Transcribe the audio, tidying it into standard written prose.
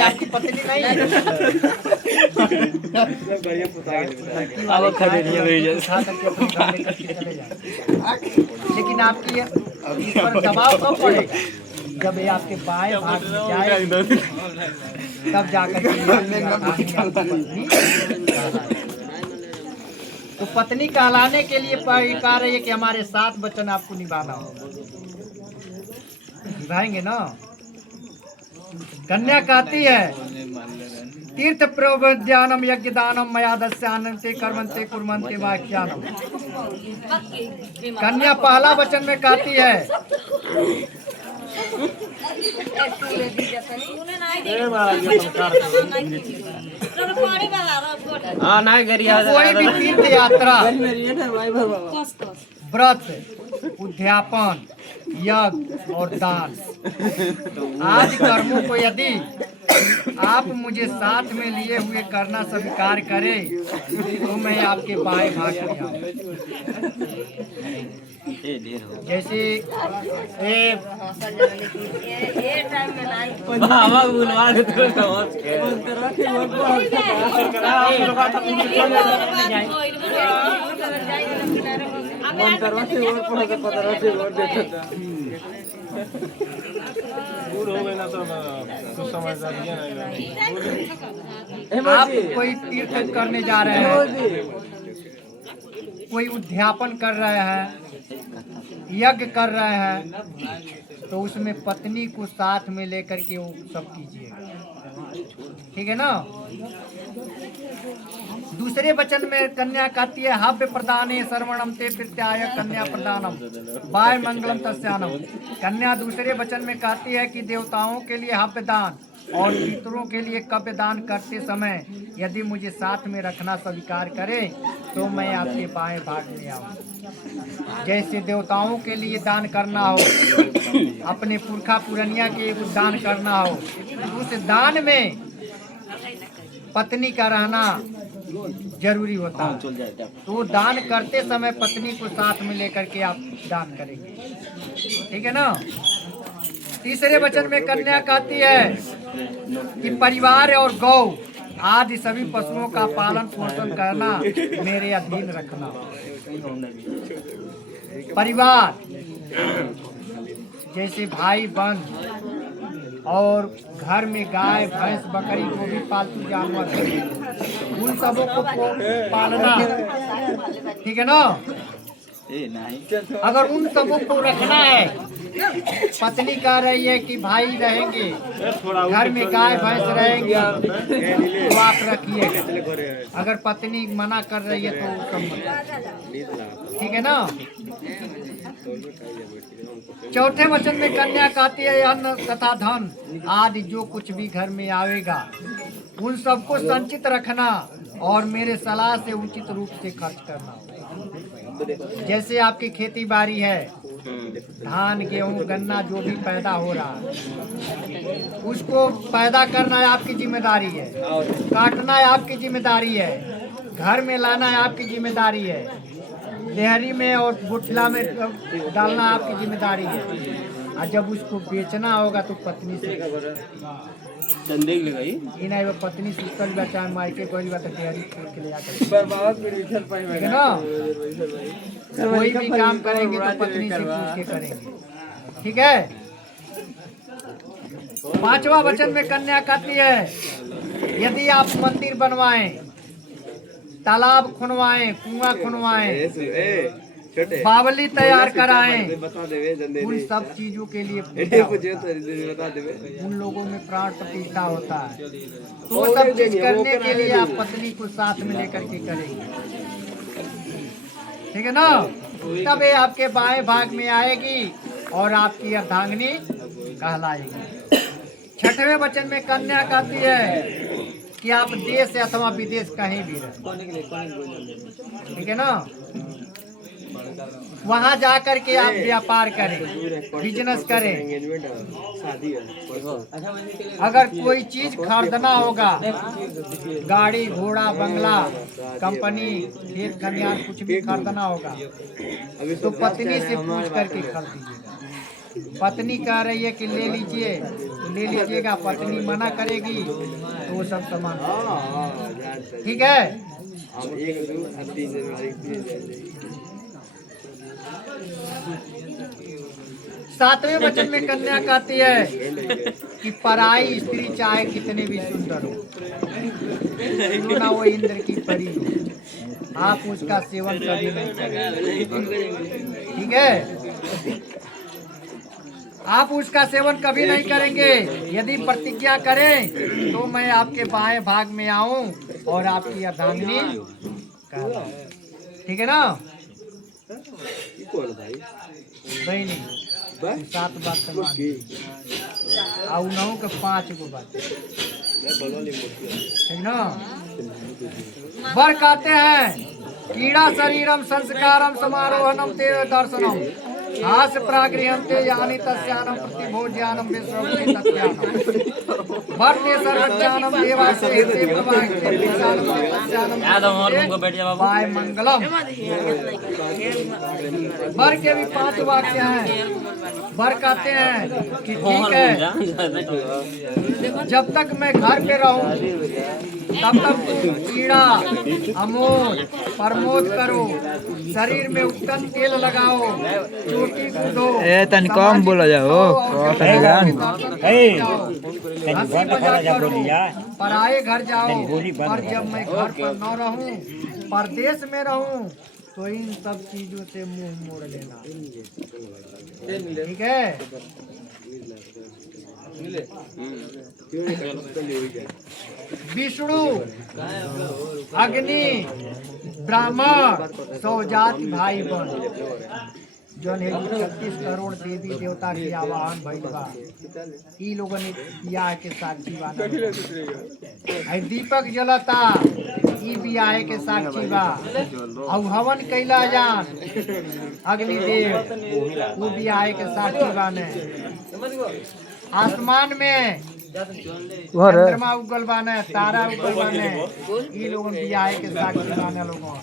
आपकी पत्नी नहीं है। लेकिन आपकी इस पर दबाव कब पड़ेगा? जब ये आपके बाएं भाग में जाए तब जाकर तो पत्नी कहलाने के लिए कार्य है कि हमारे 7 वचन आपको निभाना होगा। निभाएंगे ना? कन्या कहती है तीर्थ प्रवद्यानम यज्ञ दानम मया दस्यानंते कर्मंते कुर्मंते वाक्यानम। कन्या पहला वचन में कहती है कोई भी तीर्थ यात्रा, व्रत, उद्यापन, यज्ञ और दान आदि कर्मों को यदि आप मुझे साथ में लिए हुए करना स्वीकार करें तो मैं आपके बाएं भाग में आऊं। जैसे आप कोई तीर्थ करने जा रहे हैं, कोई उद्यापन कर रहे हैं, यज्ञ कर रहे हैं, तो उसमें पत्नी को साथ में लेकर के वो सब कीजिएगा। ठीक है ना? दूसरे वचन में कन्या कहती है हव्य प्रदाने सर्वणम ते प्रत्याय कन्या प्रदानम वाय मंगलम तस्यानम। कन्या दूसरे वचन में कहती है कि देवताओं के लिए हव्य दान और पितरों के लिए कव्य दान करते समय यदि मुझे साथ में रखना स्वीकार करें तो मैं आपके बाएं भाग में आऊँ। जैसे देवताओं के लिए दान करना हो, अपने पुरखा पुरनिया के दान करना हो, उस दान में पत्नी का रहना जरूरी होता है। तो दान करते समय पत्नी को साथ में लेकर के आप दान करेंगे। ठीक है ना? तीसरे वचन में कन्या कहती है कि परिवार और गौ आदि सभी पशुओं का पालन पोषण करना मेरे अधीन रखना। परिवार जैसे भाई बहन और घर में गाय भैंस बकरी जो भी पालतू जानवर है उन सबों को पालना। ठीक है ना? अगर उन सबों को रखना है, पत्नी कह रही है कि भाई रहेंगे, घर में गाय भैंस रहेंगे तो आप रखिएगा। अगर पत्नी मना कर रही है तो सब मत। ठीक है ना? चौथे वचन में कन्या कहती है अन्न तथा धन आदि जो कुछ भी घर में आवेगा उन सबको संचित रखना और मेरे सलाह से उचित रूप से खर्च करना। जैसे आपकी खेती बाड़ी है, धान गेहूं गन्ना जो भी पैदा हो रहा है उसको पैदा करना है आपकी जिम्मेदारी है, काटना है आपकी जिम्मेदारी है, घर में लाना है आपकी जिम्मेदारी है, डेहरी में और गुठला में डालना आपकी जिम्मेदारी है। और जब उसको बेचना होगा तो पत्नी से वो पत्नी सुतल बचा मायके कोई बात डेहरी के ले आकर ना कोई भी काम करेंगे तो पत्नी से पूछ के करेंगे। ठीक है? पांचवा वचन में कन्या कहती है यदि आप मंदिर बनवाएं, तालाब खुनवाएं, कुआं खुनवाएं, बावली तैयार कराएं, उन सब चीजों के लिए उन लोगों में प्राण प्रतिष्ठा होता है। तो वो सब चीज करने के लिए आप पत्नी को साथ में लेकर के करेंगे। ठीक है ना? तब ये आपके बाएं भाग में आएगी और आपकी अर्धांगिनी कहलाएगी। छठवें वचन में कन्या कहती है कि आप देश अथवा विदेश कहीं भी रहें। ठीक है ना? वहाँ जा कर के आप व्यापार करें, बिजनेस करें। अगर कोई चीज खरीदना होगा, गाड़ी घोड़ा बंगला कंपनी खेत खलिहान कुछ भी खरीदना होगा तो पत्नी से पूछ करके खरीदिएगा। पत्नी कह रही है कि ले लीजिए तो ले लीजिएगा, पत्नी मना करेगी तो वो सब समान, ठीक है। सातवें वचन में कन्या कहती है कि पराई स्त्री चाहे कितने भी सुंदर हो, क्यों ना वो इंद्र की परी हो, आप उसका सेवन कभी नहीं करेंगे, ठीक है। आप उसका सेवन कभी नहीं करेंगे। यदि प्रतिज्ञा करें तो मैं आपके बाएं भाग में आऊं और आपकी अर्धांगिनी कहलाऊं, ठीक है ना। नहीं नहीं 7 बात समान आऊ नौ के 5 गो बात, ठीक ना। वर कहते हैं कीड़ा शरीरम संस्कारम समारोहणम ते दर्शनम हास प्रागृहंते यानी तस्यानम प्रतिभोज्यानम विश्वमे तस्यानम वर्ते सर्वज्ञानम देवास्य हिते प्रवाहते विशालम तस्यानम वाय मंगलम। वर के भी 5 वाक्य हैं। वर कहते हैं कि ठीक है, जब तक मैं घर पे रहूं तब तक तुम कीड़ा अमोद प्रमोद करो, शरीर में उत्तम तेल लगाओ, चोटी कूदो, तन कम बोला जाओ, पराए घर जाओ। और जब मैं घर पर न रहूं, परदेश में रहूं, तो इन सब चीजों से मुंह मोड़ लेना, ठीक है। विष्णु अग्नि ब्राह्मण 100 जाति भाई बन, जौन है 36 करोड़ देवी देवता के आवाहन भइल बा, ई लोगन बियाह के साक्षी बाना। आई दीपक जलता, ई बियाह के साक्षी बा। औ हवन कैला जान अग्निदेव, वो बियाह के साक्षी बाने। आसमान में चंद्रमा उगल बाने, तारा उगल बाने, ई लोगन बियाह के साक्षी बाने लोगन।